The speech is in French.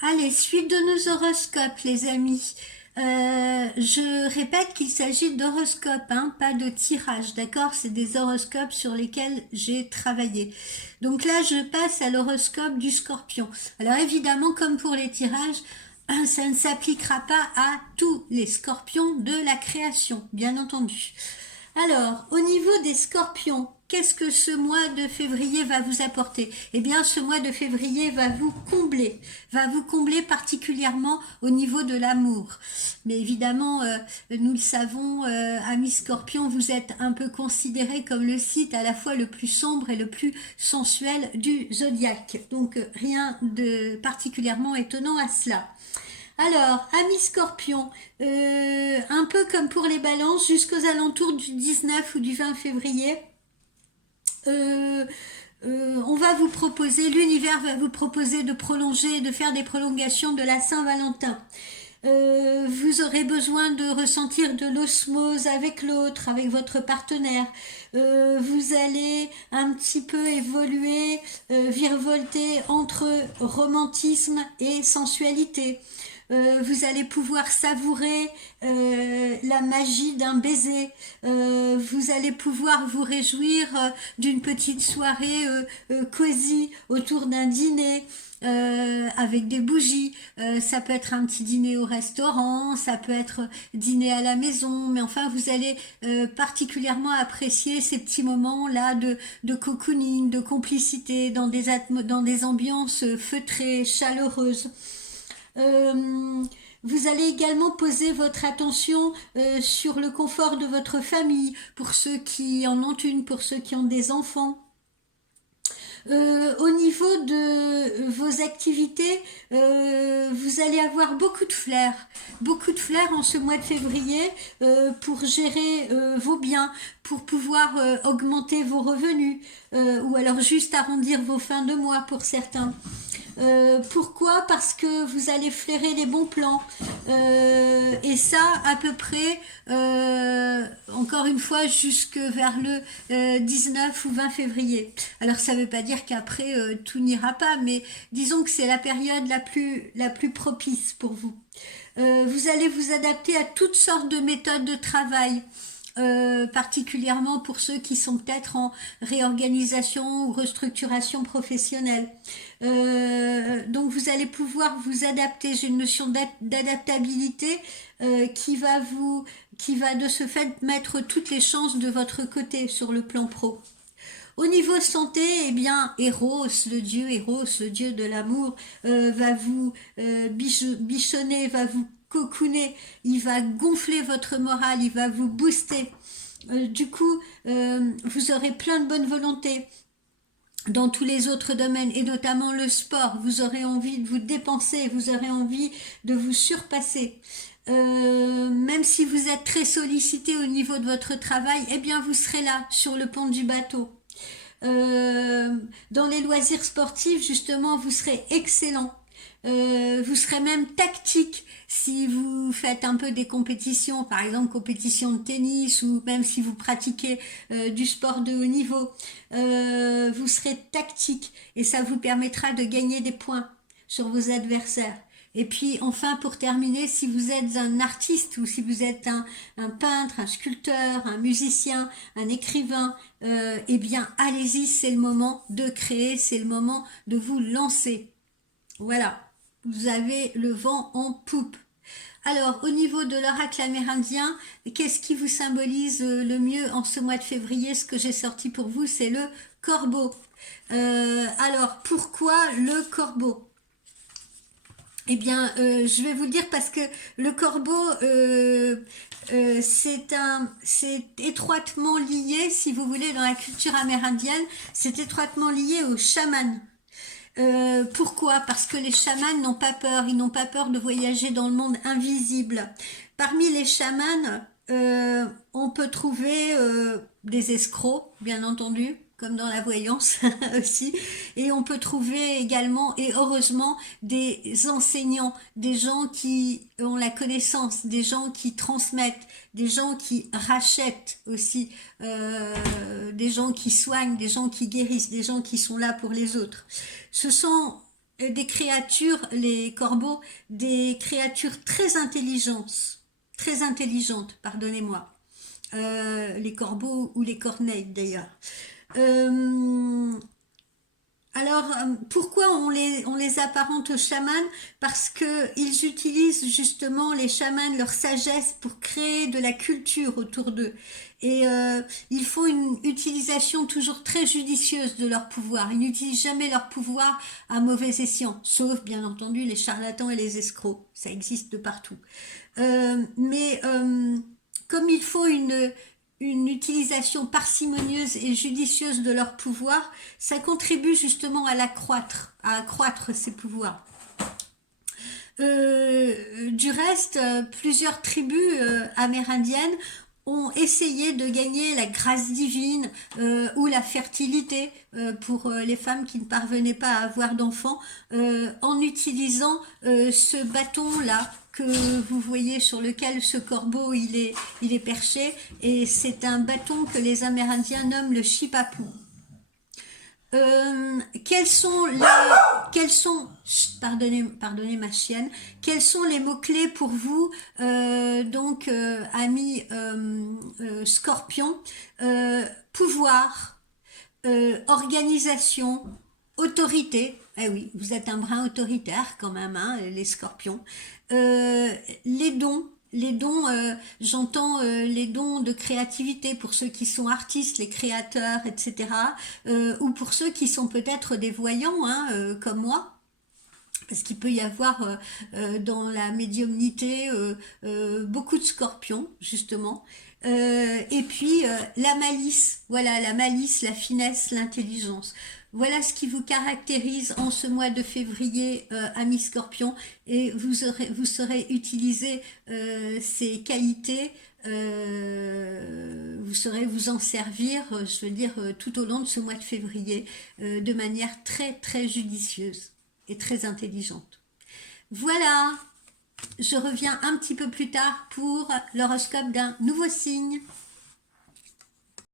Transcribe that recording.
Allez, suite de nos horoscopes, les amis. Je répète qu'il s'agit d'horoscopes, hein, pas de tirage, d'accord? C'est des horoscopes sur lesquels j'ai travaillé. Donc là, je passe à l'horoscope du Scorpion. Alors évidemment, comme pour les tirages, ça ne s'appliquera pas à tous les scorpions de la création, bien entendu. Alors, au niveau des scorpions, qu'est-ce que ce mois de février va vous apporter? Eh bien, ce mois de février va vous combler particulièrement au niveau de l'amour. Mais évidemment, nous le savons, amis scorpions, vous êtes un peu considérés comme le site à la fois le plus sombre et le plus sensuel du zodiaque. Donc, rien de particulièrement étonnant à cela. Alors, amis scorpions, un peu comme pour les balances, jusqu'aux alentours du 19 ou du 20 février, euh, on va vous proposer, l'univers va vous proposer de prolonger, de faire des prolongations de la Saint-Valentin. Vous aurez besoin de ressentir de l'osmose avec l'autre, avec votre partenaire. Vous allez un petit peu évoluer, virevolter entre romantisme et sensualité. Vous allez pouvoir savourer la magie d'un baiser. Vous allez pouvoir vous réjouir d'une petite soirée cosy autour d'un dîner. Avec des bougies, ça peut être un petit dîner au restaurant, ça peut être dîner à la maison, mais enfin vous allez particulièrement apprécier ces petits moments-là de cocooning, de complicité dans des ambiances feutrées, chaleureuses. Euh, Vous allez également poser votre attention sur le confort de votre famille, pour ceux qui en ont une, pour ceux qui ont des enfants. Au niveau de vos activités, vous allez avoir beaucoup de flair en ce mois de février pour gérer vos biens, pour pouvoir augmenter vos revenus, ou alors juste arrondir vos fins de mois pour certains. Pourquoi? Parce que vous allez flairer les bons plans. Et ça, à peu près, encore une fois, jusque vers le 19 ou 20 février. Alors, ça ne veut pas dire qu'après, tout n'ira pas, mais disons que c'est la période la plus propice pour vous. Vous allez vous adapter à toutes sortes de méthodes de travail. Particulièrement pour ceux qui sont peut-être en réorganisation ou restructuration professionnelle. Donc vous allez pouvoir vous adapter. J'ai une notion d'adaptabilité qui va de ce fait mettre toutes les chances de votre côté sur le plan pro. Au niveau santé, eh bien, Eros, le dieu de l'amour, va vous bichonner, va vous cocooner, il va gonfler votre morale, il va vous booster. Du coup, vous aurez plein de bonne volonté dans tous les autres domaines, et notamment le sport. Vous aurez envie de vous dépenser, vous aurez envie de vous surpasser. Même si vous êtes très sollicité au niveau de votre travail, eh bien, vous serez là, sur le pont du bateau. Euh, Dans les loisirs sportifs, justement, vous serez excellent. Vous serez même tactique si vous faites un peu des compétitions, par exemple compétition de tennis, ou même si vous pratiquez du sport de haut niveau. Vous serez tactique et ça vous permettra de gagner des points sur vos adversaires. Et puis enfin, pour terminer, si vous êtes un artiste ou si vous êtes un peintre, un sculpteur, un musicien, un écrivain, eh bien allez-y, c'est le moment de créer, c'est le moment de vous lancer. Voilà, vous avez le vent en poupe. Alors, au niveau de l'oracle amérindien, qu'est-ce qui vous symbolise le mieux en ce mois de février? Ce que j'ai sorti pour vous, c'est le corbeau. Alors, pourquoi le corbeau? Eh bien, je vais vous le dire parce que le corbeau, c'est étroitement lié, si vous voulez, dans la culture amérindienne, c'est étroitement lié aux chamans. Pourquoi? Parce que les chamans n'ont pas peur, ils n'ont pas peur de voyager dans le monde invisible. Parmi les chamans, on peut trouver des escrocs, bien entendu, comme dans la voyance aussi, et on peut trouver également, et heureusement, des enseignants, des gens qui ont la connaissance, des gens qui transmettent, des gens qui rachètent aussi, des gens qui soignent, des gens qui guérissent, des gens qui sont là pour les autres. Ce sont des créatures, les corbeaux, des créatures très intelligentes, pardonnez-moi. Les corbeaux ou les corneilles d'ailleurs. Euh, alors, pourquoi on les apparente aux chamans? Parce qu'ils utilisent justement les chamans, leur sagesse pour créer de la culture autour d'eux. Et ils font une utilisation toujours très judicieuse de leur pouvoir. Ils n'utilisent jamais leur pouvoir à mauvais escient, sauf bien entendu les charlatans et les escrocs. Ça existe de partout. Mais comme il faut une utilisation parcimonieuse et judicieuse de leur pouvoir, ça contribue justement à accroître ces pouvoirs. Du reste, plusieurs tribus amérindiennes ont essayé de gagner la grâce divine ou la fertilité pour les femmes qui ne parvenaient pas à avoir d'enfants en utilisant ce bâton-là que vous voyez sur lequel ce corbeau il est perché, et c'est un bâton que les Amérindiens nomment le chipapou. Quels sont, pardonnez ma chienne, quels sont les mots-clés pour vous, amis scorpions? Pouvoir, organisation, autorité. Eh oui, vous êtes un brin autoritaire quand même, hein, les scorpions. Les dons. Les dons, j'entends les dons de créativité pour ceux qui sont artistes, les créateurs, etc. Ou pour ceux qui sont peut-être des voyants, hein, comme moi. Parce qu'il peut y avoir dans la médiumnité beaucoup de scorpions, justement. Et puis la malice, voilà, la malice, la finesse, l'intelligence. Voilà ce qui vous caractérise en ce mois de février, amis scorpions, et vous saurez utiliser ces qualités, vous saurez vous en servir, je veux dire, tout au long de ce mois de février, de manière très très judicieuse et très intelligente. Voilà, je reviens un petit peu plus tard pour l'horoscope d'un nouveau signe.